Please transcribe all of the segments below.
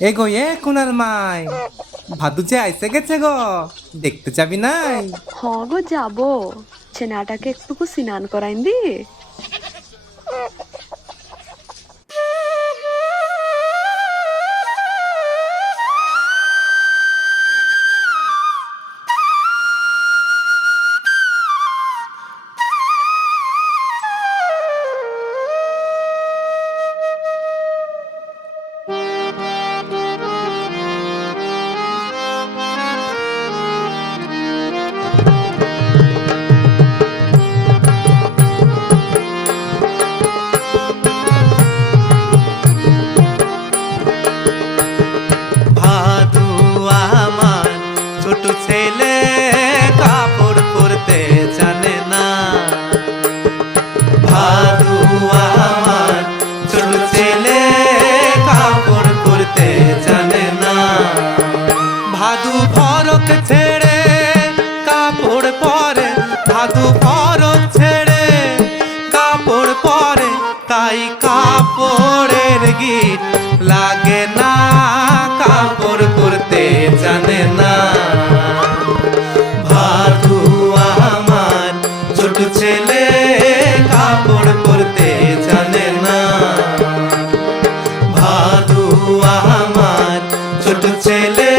এ গো এ কোনার মাই? ভাদু যে আইসে গেছে গো, দেখতে যাবি নাই? হ গো, যাব। ছেনাটাকে একটুকু স্নান করাইন দি। ছেলে, কাপড় পরতে জানে না। ভাদু আমার ছোট ছেলে, কাপড় পরতে জানে না। ভাদু ফরক ছেড়ে, কাপড় পরে, ভাদু ফরক ছেড়ে, কাপড় পরে, তাই কাপড়ের গিট লাগে না। আমার ছোট ছেলে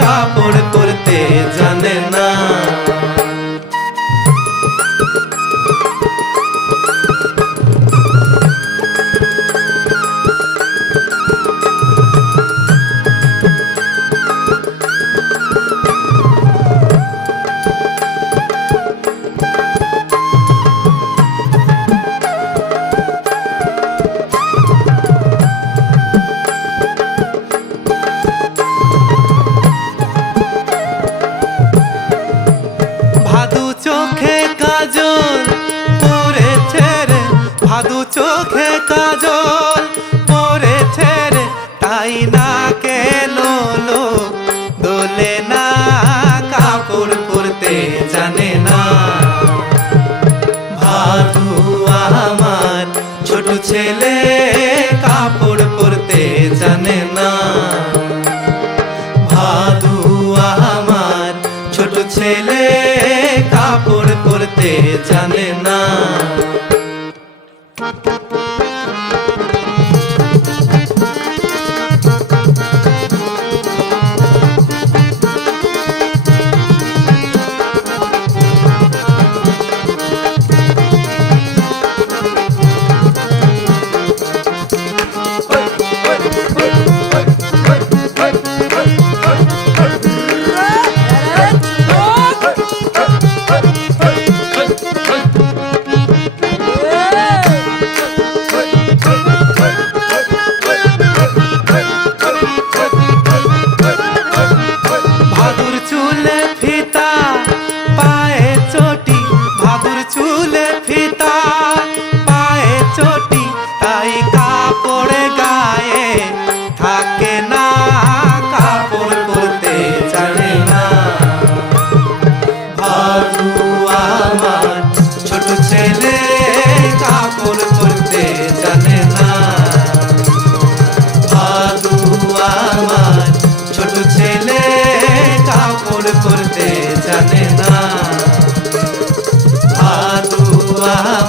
কাপড় পরতে জানে চোখে কাজল পড়েছে রে, তাই না কেন দোলে না, কাপড় পরতে জানে না। ভাদু আমার ছোট ছেলে, কাপড় পরতে জানে না। ভাদু আমার ছোট ছেলে, কাপড় পরতে জানে পরতে জানে না ভাদু